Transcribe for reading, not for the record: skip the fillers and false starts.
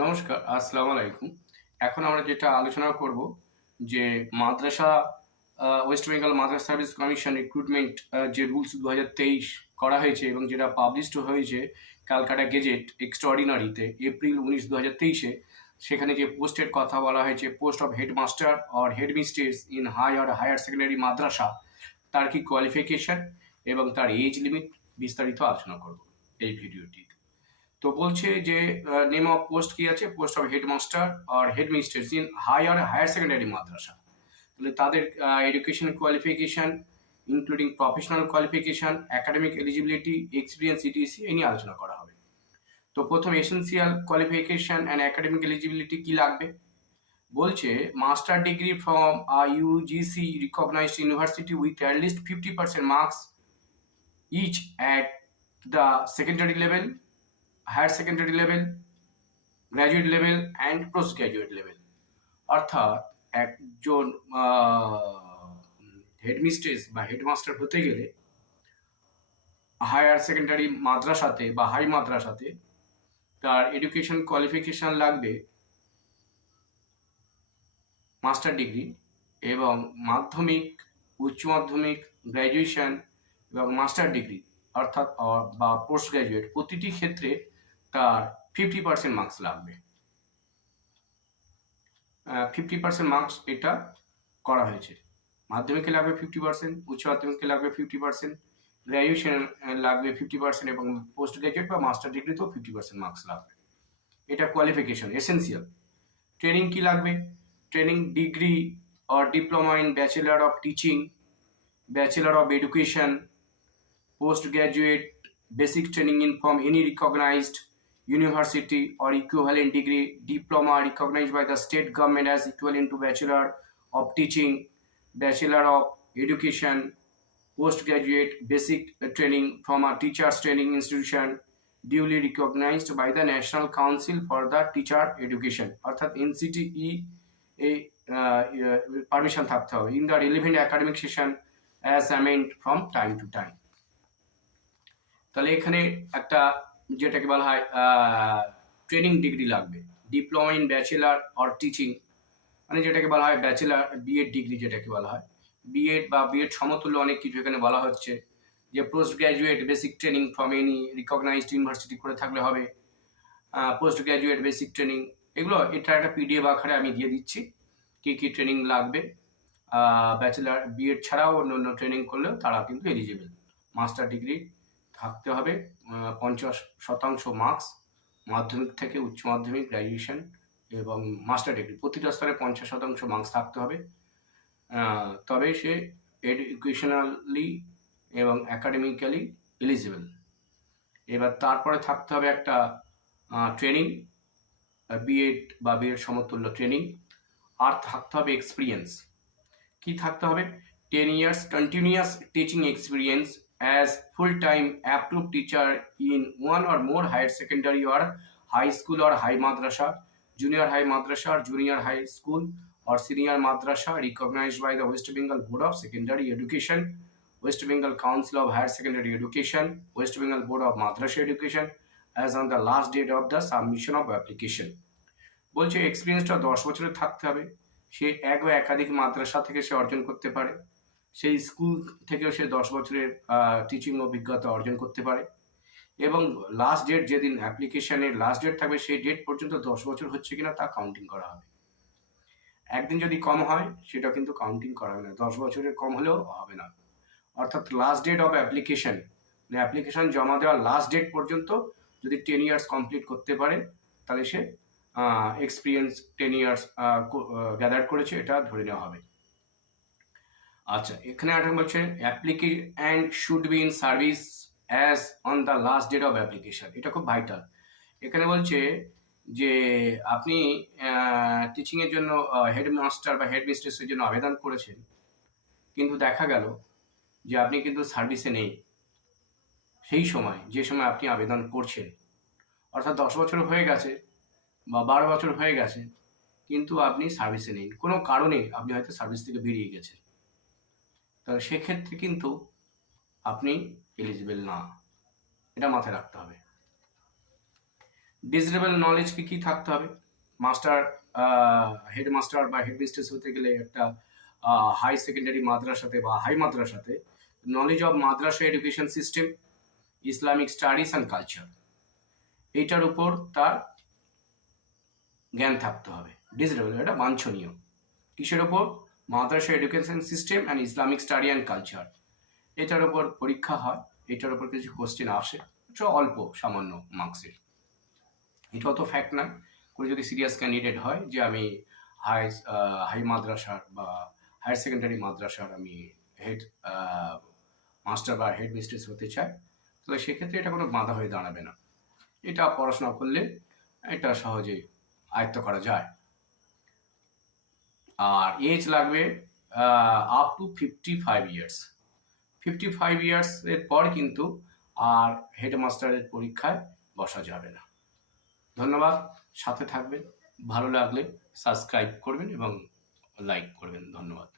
নমস্কার, আসসালামু আলাইকুম। এখন আমরা যেটা আলোচনা করব যে Madrasah West Bengal Madrasah service commission recruitment যে রুলস 2023 করা হয়েছে এবং যেটা পাবলিশড হয়েছে ক্যালকাটা গেজেট এক্সট্রাঅর্ডিনারিতে এপ্রিল 19 2023-এ, সেখানে যে পোস্টের কথা বলা হয়েছে, post of headmaster or headmistress in high or higher secondary Madrasah, তার কি কোয়ালিফিকেশন এবং তার এজ লিমিট বিস্তারিত আলোচনা করব এই ভিডিওটি। তো বলছে যে নেম অফ পোস্ট কি আছে, post of headmaster or headmistress in higher secondary Madrasah. তাহলে তাদের education qualification including professional qualification, academic eligibility, experience, ETC এই নিয়ে আলোচনা করা হবে। তো প্রথম essential qualification and academic eligibility কি লাগবে বলছে, master degree from UGC recognised university with at least 50% marks each at the secondary level, higher secondary level, graduate level and post graduate level. অর্থাৎ একজন হেডমিস্ট্রেস বা হেডমাস্টার হতে গেলে higher secondary মাদ্রাসাতে বা হাই মাদ্রাসাতে তার এডুকেশন কোয়ালিফিকেশন লাগবে মাস্টার ডিগ্রি, এবং মাধ্যমিক, উচ্চ মাধ্যমিক, গ্র্যাজুয়েশন এবং মাস্টার ডিগ্রি অর্থাৎ বা পোস্ট গ্র্যাজুয়েট প্রতিটি ক্ষেত্রে তার 50% মার্কস লাগবে। 50% মার্কস এটা করা হয়েছে। মাধ্যমিকে লাগবে 50%, উচ্চ মাধ্যমিকে লাগবে 50%, গ্র্যাজুয়েশন লাগবে 50% এবং পোস্ট গ্র্যাজুয়েট বা মাস্টার ডিগ্রিতেও 50% মার্কস লাগবে। এটা কোয়ালিফিকেশন এসেন্সিয়াল। ট্রেনিং কি লাগবে? Training degree or diploma in Bachelor of Teaching, Bachelor of Education, postgraduate basic training in from any recognized university or equivalent degree, diploma recognized by the state government as equivalent to Bachelor of Teaching, Bachelor of Education, postgraduate basic training from a teachers training institution duly recognized by the National Council for the Teacher Education অর্থাৎ NCTE এই permission থাকতে হবে in the relevant academic session as amend from time to time. তাহলে এখানে একটা যেটাকে বলা হয় ট্রেনিং ডিগ্রি লাগবে, diploma in bachelor or teaching, মানে যেটাকে বলা হয় ব্যাচেলার বিএড ডিগ্রি, যেটাকে বলা হয় বিএড বা বিএড সমতুল্য অনেক কিছু এখানে বলা হচ্ছে। যে post graduate basic training from any recognised university করে থাকলে হবে। পোস্ট গ্র্যাজুয়েট বেসিক ট্রেনিং, এগুলো এটা একটা পিডিএফ আকারে আমি দিয়ে দিচ্ছি কী কী ট্রেনিং লাগবে। ব্যাচেলার বিএড ছাড়াও অন্য অন্য ট্রেনিং করলেও তারা কিন্তু এলিজিবল। মাস্টার ডিগ্রি থাকতে হবে 50% মার্কস, মাধ্যমিক থেকে উচ্চ মাধ্যমিক, গ্র্যাজুয়েশন এবং মাস্টার ডিগ্রি প্রতিটা স্তরে 50% মার্কস থাকতে হবে। তবে সে এডুকেশনালি এবং একাডেমিক্যালি এলিজিবল। এবার তারপরে থাকতে হবে একটা ট্রেনিং, বিএড বা বিএড সমতুল্য ট্রেনিং, আর থাকতে হবে এক্সপিরিয়েন্স। কি থাকতে হবে? 10 years continuous teaching experience as full-time approved teacher in one or more higher secondary or high school or high madrasa, junior high madrasa or junior high school or senior madrasa recognized by the West Bengal Board of Secondary Education, West Bengal Council of Higher Secondary Education, West Bengal Board of Madrasa Education as on the last date of the submission of application। বলছে এক্সপিরিয়েন্সটা 10 বছরের থাকতে হবে। সে এক বা একাধিক মাদ্রাসা থেকে সে অর্জন করতে পারে, সেই স্কুল থেকেও সে 10 বছরের টিচিং অভিজ্ঞতা অর্জন করতে পারে, এবং লাস্ট ডেট যেদিন অ্যাপ্লিকেশনের লাস্ট ডেট থাকবে সেই ডেট পর্যন্ত 10 বছর হচ্ছে কিনা তা কাউন্টিং করা হবে। একদিন যদি কম হয় সেটা কিন্তু কাউন্টিং করা হবে না, 10 বছরের কম হলেও হবে না। অর্থাৎ লাস্ট ডেট অফ অ্যাপ্লিকেশন, মানে অ্যাপ্লিকেশন জমা দেওয়ার লাস্ট ডেট পর্যন্ত যদি 10 ইয়ার্স কমপ্লিট করতে পারে তাহলে সে এক্সপিরিয়েন্স 10 ইয়ার্স গ্যাদার করেছে, এটা ধরে নেওয়া হবে। আচ্ছা, এখানে একটা বলছে applicant should be in service as on the last date of application. এটা খুব ভাইটাল। এখানে বলছে যে আপনি টিচিংয়ের জন্য হেডমাস্টার বা হেডমিস্ট্রেসের জন্য আবেদন করেছেন, কিন্তু দেখা গেল যে আপনি কিন্তু সার্ভিসে নেই সেই সময়, যে সময় আপনি আবেদন করছেন, অর্থাৎ 10 বছর হয়ে গেছে বা 12 বছর হয়ে গেছে কিন্তু আপনি সার্ভিসে নেই, কোনো কারণে আপনি হয়তো সার্ভিস থেকে বেরিয়ে গেছেন, তাহলে সেক্ষেত্রে কিন্তু আপনি এলিজিবল না, এটা মাথায় রাখতে হবে। ডিজারেবল নলেজ কি থাকতে হবে? মাস্টার, হেডমাস্টার বা হেডমিস্ট্রেস হতে গেলে একটা হাই সেকেন্ডারি মাদ্রাসাতে বা হাই মাদ্রাসাতে knowledge of Madrasa education system, Islamic studies and culture, এইটার উপর তার জ্ঞান থাকতে হবে। ডিজারেবল, এটা বাঞ্ছনীয়। কিসের ওপর? Madrasah education system and Islamic study and culture, এটার উপর পরীক্ষা হয়, এটার উপর কিছু কোশ্চেন আসে, অল্প সামান্য মার্কসের। এটা অত ফ্যাক্ট না। কোনো যদি সিরিয়াস ক্যান্ডিডেট হয় যে আমি হাই মাদ্রাসার বা হায়ার সেকেন্ডারি মাদ্রাসার আমি হেড মাস্টার বা হেড মিস্ট্রেস হতে চাই, তাহলে সেক্ষেত্রে এটা কোনো বাধা হয়ে দাঁড়াবে না। এটা পড়াশোনা করলে এটা সহজে আয়ত্ত করা যায়। আর এজ লাগবে আপ টু 55 ইয়ার্স। 55 ইয়ার্স এর পর কিন্তু আর হেডমাস্টারের পরীক্ষায় বসা যাবে না। ধন্যবাদ, সাথে থাকবেন। ভালো লাগলে সাবস্ক্রাইব করবেন এবং লাইক করবেন। ধন্যবাদ।